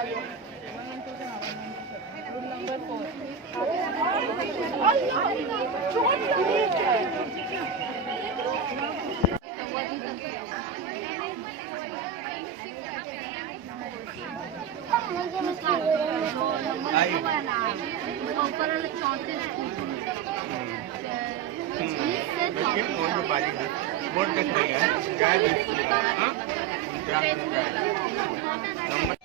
Rule number 4. बोर्ड देख रही है क्या नंबर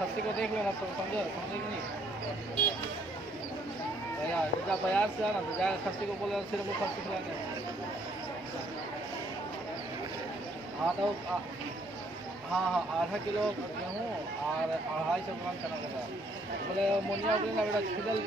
खस्सी को देख लेना तो समझेगी नहीं जब बाजार से आना तो जाएगा खस्सी को बोले सिर्फ वो खस्सी खिलाने हाँ तो हाँ हाँ आधा किलो गेहूँ और 250 ग्राम चना लगा बोले मोनिया बोले ना बेटा छिदल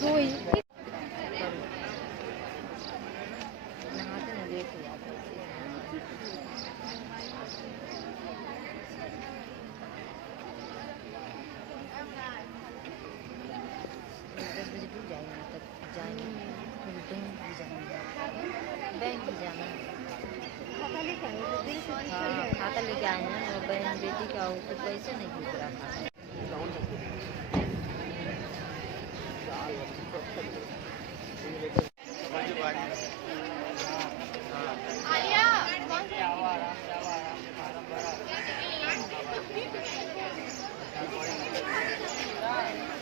Rồi. बैंक जाना खाता लेके आए हैं और बहन बेटी का कुछ पैसे नहीं भेज रहा था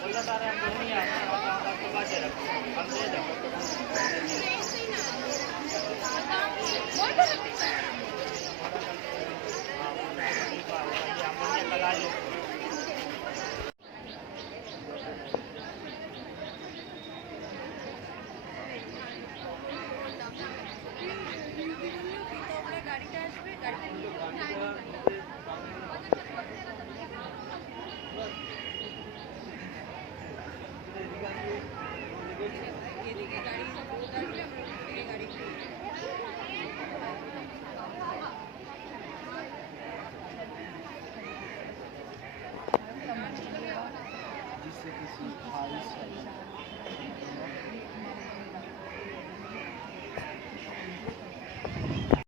बोला सारे हम नहीं आ